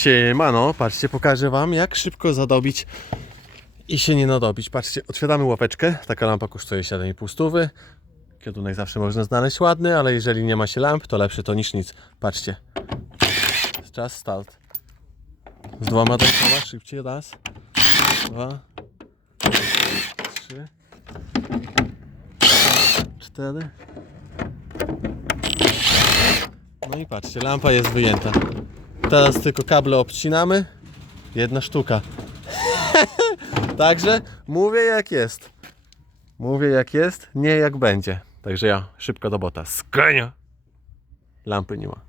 Siemano, patrzcie, pokażę wam, jak szybko zadobić i się nie nadobić. Patrzcie, otwieramy łapeczkę, taka lampa kosztuje 7,5 stówy. Kierunek zawsze można znaleźć ładny, ale jeżeli nie ma się lamp, to lepsze to niż nic. Patrzcie, czas start. Z dwoma dękoma, szybciej, raz, dwa, trzy, cztery. No i patrzcie, lampa jest wyjęta. Teraz tylko kable obcinamy. Jedna sztuka. Także mówię jak jest. Mówię jak jest, nie jak będzie. Także ja szybko do bota. Z konia. Lampy nie ma.